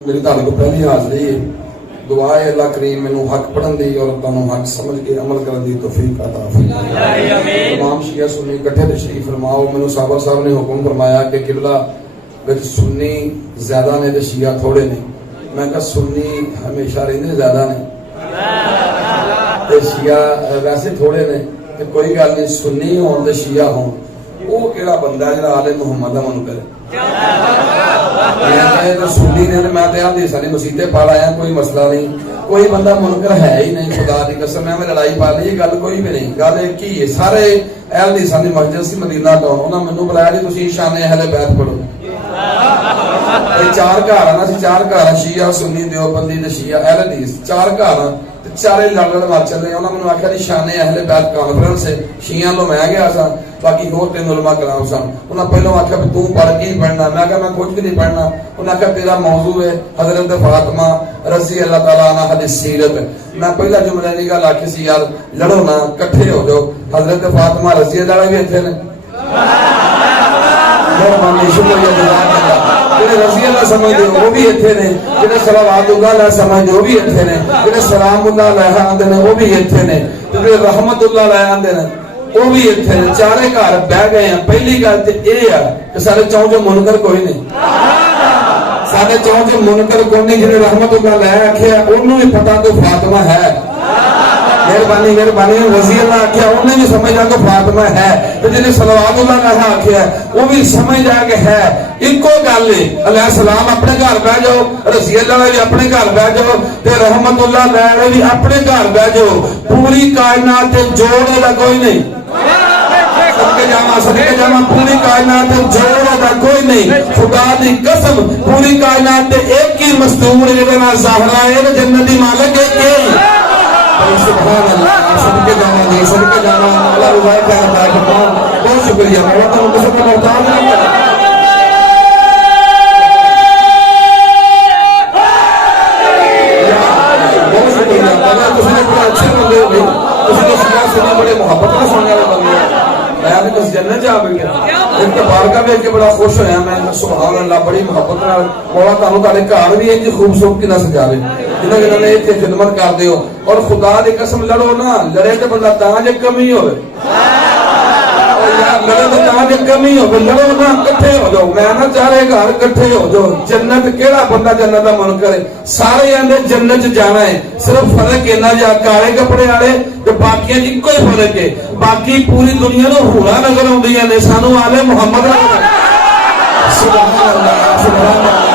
मेरी तुहाडे को पहली हाज़री है। दुआ है अल्लाह करीम मैनू हक पढ़न दी और तुहानू हक समझ के अमल करने दी तौफीक अता फरमाए। तमाम शिया सुन्नी इकट्ठे तशरीफ फरमाओ। मैनू साहब साहब ने हुक्म फरमाया कि किबला विच सुन्नी ज्यादा ने ते शिया थोड़े ने। मैं कहा सुन्नी हमेशा रहिंदे ज्यादा ने ते शिया वैसे थोड़े ने ते कोई गल नहीं। सुन्नी होण ते शिया होण वो केड़ा बंदा जिहड़ा आले मुहम्मद दा मन करे। सुन्नी ने मैं हदीसां दी मसीते पढ़ आया, कोई मसला नहीं। कोई बंदा मुनकर है ही नहीं। खुदा दी कसम मैं लड़ाई पा ली, गल कोई भी नहीं। गल एक ही है, सारे अहल हदीसां दी मस्जिद सी मदीना टाउन, उन्होंने मैनू बुलाया जी तुसीं शाने अहले बैत पढ़ो। चार घर आना सी, चार घर शिया सुन्नी देवबंदी ते शिया अहल हदीस, चार घर चारे लड़ मार चले। उन्होंने मैनू आख्या जी शाने अहले बैत कॉन्फ्रेंस है। शिया तो मैं गया सा, बाकी होर तीन उलमा कराम सन। उन्हें पहलों आख्या तू पढ़ की पढ़ना। मैं क्या मैं कुछ भी नहीं पढ़ना। उन्हें आख्या तेरा मौजू है हजरत फातिमा रजी अल्लाह तआला अन्हा दी सीरत। मैं पहला जुमले की गल आखी सी यार लड़ो ना, कट्ठे हो जाओ। हजरत फातिमा रजी अल्लाह भी इत्थे ने। मेहरबानी शुक्रिया जज़ाकल्लाह। जिन्हें रजी अल्लाह समझदे वो भी इत्थे ने, जिन्हें सलावतुल्लाह अलैह समझदे वो भी इत्थे ने, जिन्हें सलामुल्लाह अलैह आंदे ने वो भी इत्थे ने, जिन्हें रहमतुल्लाह अलैह आंदे ने वो भी इत्थे ने। चारे घर बह गए हैं। पहली गल ते ये है कि सारे चौं च मुनकर कोई नहीं। सारे चौं च मुनकर कोई नहीं। जिन्हें रहमतुल्लाह अलैह आख्या उन्होंने भी पता तो फातिमा है। मेहरबानी मेहरबानी रजी अल्लाह आख्या उन्हें भी समझ आ कि फातिमा है। तो जिन्हें सलावतुल्लाह अलैह आख्या वो भी समझ आ कि है। इको गल है अलैहि सलाम अपने घर बह जाओ, रजी अल्लाह भी अपने घर बह जाओ, ते रहमतुल्लाह अलैह भी अपने घर बह जाओ। पूरी कायनात ते जोड़ दा कोई नहीं। सदके जामा पूरी कायनात जोड़ दा कोई नहीं। खुदा दी कसम पूरी कायनात ते एक ही मस्तूर है, ज़हरा है, जन्नती मालिक है। सुभान अल्लाह। सदके जामा अल्लाह रुज़ाए खैर करता। बहुत शुक्रिया। मैं तो किसी को मोहताज नहीं है। बहुत शुक्रिया। अगर तुमने बड़े अच्छे बंदे हो, तुमने सुना सुना बड़े मोहब्बत से सुनने वाले बंदे हो। मैं तो जन्नत जा गया। एक बारका वेख के बड़ा खुश होया मैं। सुभान अल्लाह। बड़ी मोहब्बत नाल मौला तुहानू तुहाडे घर भी इंज खूबसूरती नाल सजावे जिन्हां जिन्हां ने इत्थे खिदमत करदे हो। और खुदा दी कसम लड़ो ना, लड़े ते बंदा तां जे कमी होवे। यार लड़े ते तां जे कमी होवे, लड़ो ना, इकट्ठे हो जाओ। मैं ना चारे घर इकट्ठे हो जाओ। जन्नत केड़ा बंदा जन्नत दा मन करे। सारे आंदे जन्नत च जाना है। सिर्फ फर्क इन्ना जा काले कपड़े वाले ते बाकियां च इक्को ही फर्क है। बाकी पूरी दुनिया नूं हूरां नजर आउंदियां ने, सानू आले मुहम्मद। सुभान अल्लाह सुभान अल्लाह।